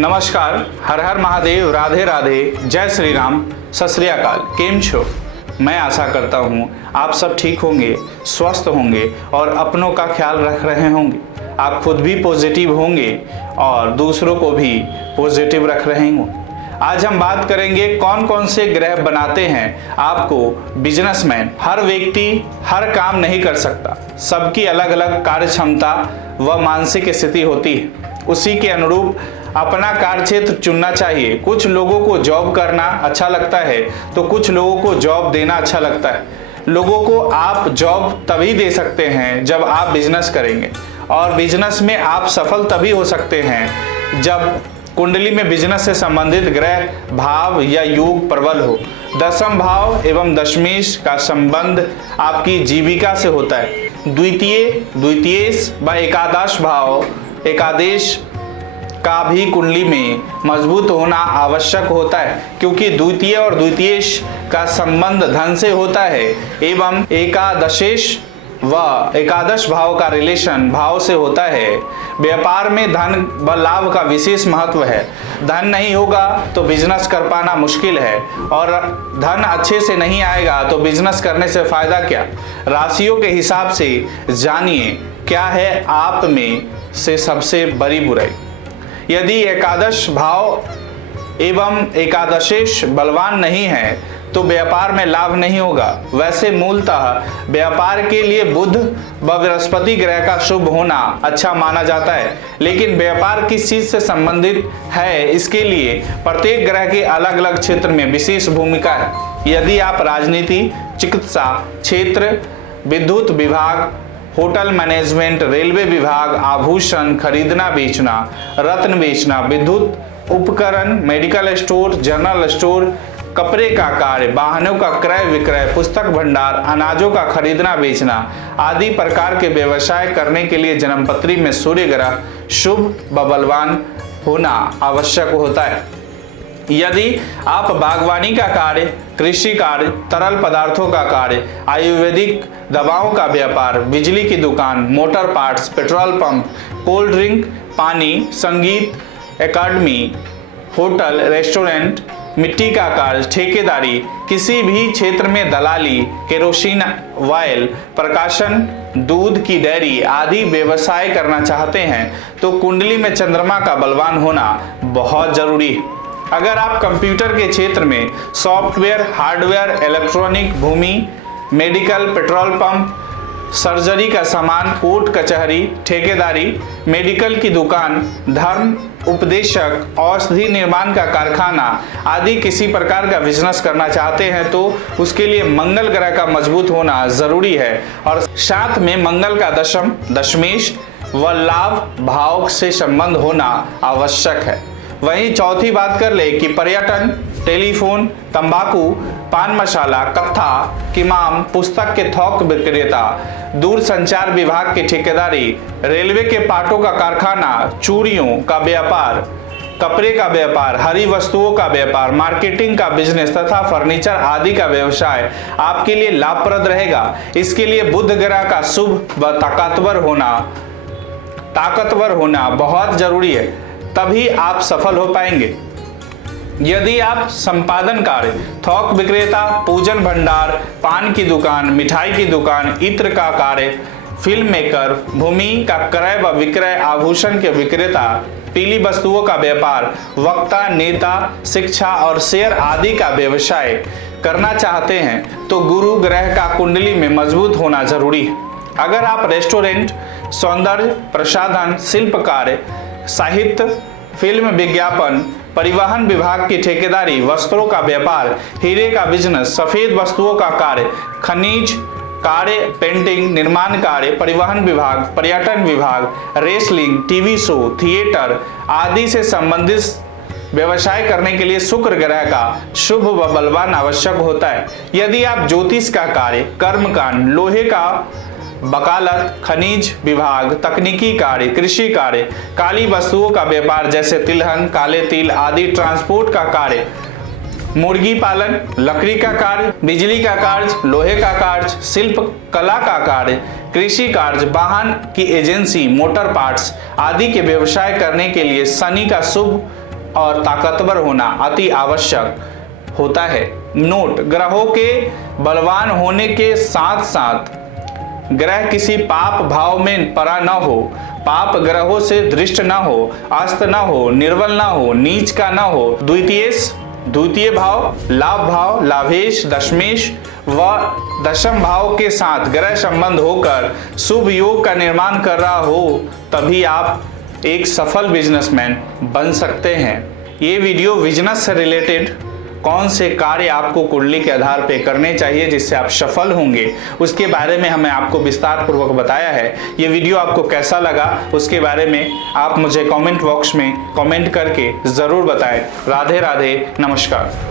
नमस्कार, हर हर महादेव, राधे राधे, जय श्री राम, सत श्री अकाल। केम छो? मैं आशा करता हूँ आप सब ठीक होंगे, स्वस्थ होंगे और अपनों का ख्याल रख रहे होंगे। आप खुद भी पॉजिटिव होंगे और दूसरों को भी पॉजिटिव रख रहे होंगे। आज हम बात करेंगे कौन कौन से ग्रह बनाते हैं आपको बिजनेसमैन। हर व्यक्ति हर काम नहीं कर सकता, सबकी अलग अलग कार्य क्षमता व मानसिक स्थिति होती है। उसी के अनुरूप अपना कार्य क्षेत्र चुनना चाहिए। कुछ लोगों को जॉब करना अच्छा लगता है तो कुछ लोगों को जॉब देना अच्छा लगता है। लोगों को आप जॉब तभी दे सकते हैं जब आप बिजनेस करेंगे, और बिजनेस में आप सफल तभी हो सकते हैं जब कुंडली में बिजनेस से संबंधित ग्रह भाव या योग प्रबल हो। दशम भाव एवं दशमेश का संबंध आपकी जीविका से होता है। द्वितीयेश व एकादश भाव, एकादेश का भी कुंडली में मजबूत होना आवश्यक होता है, क्योंकि द्वितीय और द्वितीयेश का संबंध धन से होता है एवं एकादशेश व एकादश भाव का रिलेशन भाव से होता है। व्यापार में धन व लाभ का विशेष महत्व है। धन नहीं होगा तो बिजनेस कर पाना मुश्किल है, और धन अच्छे से नहीं आएगा तो बिजनेस करने से फायदा क्या। राशियों के हिसाब से जानिए क्या है आप में से सबसे बड़ी बुराई। यदि एकादश भाव एवं एकादशेश बलवान नहीं है तो व्यापार में लाभ नहीं होगा। वैसे मूलतः व्यापार के लिए बुध व बृहस्पति ग्रह का शुभ होना अच्छा माना जाता है, लेकिन व्यापार किस चीज से संबंधित है इसके लिए प्रत्येक ग्रह के अलग अलग क्षेत्र में विशेष भूमिका है। यदि आप राजनीति, चिकित्सा क्षेत्र, विद्युत विभाग, होटल मैनेजमेंट, रेलवे विभाग, आभूषण खरीदना बेचना, रत्न बेचना, विद्युत उपकरण, मेडिकल स्टोर, जनरल स्टोर, कपड़े का कार्य, वाहनों का क्रय विक्रय, पुस्तक भंडार, अनाजों का खरीदना बेचना आदि प्रकार के व्यवसाय करने के लिए जन्मपत्री में सूर्य ग्रह शुभ व बलवान होना आवश्यक होता है। यदि आप बागवानी का कार्य, कृषि कार्य, तरल पदार्थों का कार्य, आयुर्वेदिक दवाओं का व्यापार, बिजली की दुकान, motor parts, petrol pump, cold drink, पानी, संगीत एकेडमी, होटल, रेस्टोरेंट, मिट्टी का कार्य, ठेकेदारी, किसी भी क्षेत्र में दलाली, केरोसिन ऑयल, प्रकाशन, दूध की डेयरी आदि व्यवसाय करना चाहते हैं तो कुंडली में चंद्रमा का बलवान होना बहुत जरूरी है। अगर आप कंप्यूटर के क्षेत्र में सॉफ्टवेयर, हार्डवेयर, इलेक्ट्रॉनिक, भूमि, मेडिकल, पेट्रोल पंप, सर्जरी का सामान, कोर्ट कचहरी, ठेकेदारी, मेडिकल की दुकान, धर्म उपदेशक, औषधि निर्माण का कारखाना आदि किसी प्रकार का बिजनेस करना चाहते हैं तो उसके लिए मंगल ग्रह का मजबूत होना जरूरी है, और साथ में मंगल का दशम, दशमेश व लाभ भाव से संबंध होना आवश्यक है। वहीं चौथी बात कर ले कि पर्यटन, टेलीफोन, तंबाकू, पान मसाला, कत्था, किमाम, पुस्तक के थोक विक्रेता, दूर संचार विभाग की ठेकेदारी, रेलवे के पाटों का कारखाना, चूड़ियों का व्यापार, कपड़े का व्यापार, हरी वस्तुओं का व्यापार, मार्केटिंग का बिजनेस तथा फर्नीचर आदि का व्यवसाय आपके लिए लाभप्रद रहेगा। इसके लिए बुध ग्रह का शुभ व ताकतवर होना बहुत जरूरी है, तभी आप सफल हो पाएंगे। यदि आप संपादन कार्य, थोक विक्रेता, पूजन भंडार, पान की दुकान, मिठाई की दुकान, इत्र का कार्य, फिल्म मेकर, भूमि का क्रय व विक्रय, आभूषण के विक्रेता, पीली वस्तुओं का व्यापार, वक्ता, नेता, शिक्षा और शेयर आदि का व्यवसाय करना चाहते हैं तो गुरु ग्रह का कुंडली में मजबूत होना जरूरी है। अगर आप रेस्टोरेंट, सौंदर्य प्रसाधन, शिल्प कार्य, साहित्य, फिल्म विज्ञापन, परिवहन विभाग की ठेकेदारी, वस्त्रों का व्यापार, हीरे का बिजनेस, सफेद वस्तुओं का कार्य, खनिज कार्य, पेंटिंग, निर्माण कार्य, परिवहन विभाग, पर्यटन विभाग, रेसलिंग, टीवी शो, थिएटर आदि से संबंधित व्यवसाय करने के लिए शुक्र ग्रह का शुभ व बलवान आवश्यक होता है। यदि आप ज्योतिष का कार्य, कर्मकांड, लोहे का वकालत, खनिज विभाग, तकनीकी कार्य, कृषि कार्य, काली वस्तुओं का व्यापार जैसे तिलहन, काले तिल आदि, ट्रांसपोर्ट का कार्य, मुर्गी पालन, लकड़ी का कार्य, बिजली का कार्य, लोहे का कार्य, शिल्प कला का कार्य, कृषि कार्य, वाहन की एजेंसी, मोटर पार्ट्स आदि के व्यवसाय करने के लिए शनि का शुभ और ताकतवर होना अति आवश्यक होता है। नोट: ग्रहों के बलवान होने के साथ साथ ग्रह किसी पाप भाव में परा न हो, पाप ग्रहों से दृष्ट न हो, अस्त न हो, निर्बल न हो, नीच का न हो। द्वितीय भाव, लाभ भाव, लाभेश, दशमेश व दशम भाव के साथ ग्रह संबंध होकर शुभ योग का निर्माण कर रहा हो, तभी आप एक सफल बिजनेसमैन बन सकते हैं। ये वीडियो बिजनेस से रिलेटेड कौन से कार्य आपको कुंडली के आधार पे करने चाहिए जिससे आप सफल होंगे, उसके बारे में हमें आपको विस्तार पूर्वक बताया है। ये वीडियो आपको कैसा लगा उसके बारे में आप मुझे कमेंट बॉक्स में कमेंट करके ज़रूर बताएं। राधे राधे, नमस्कार।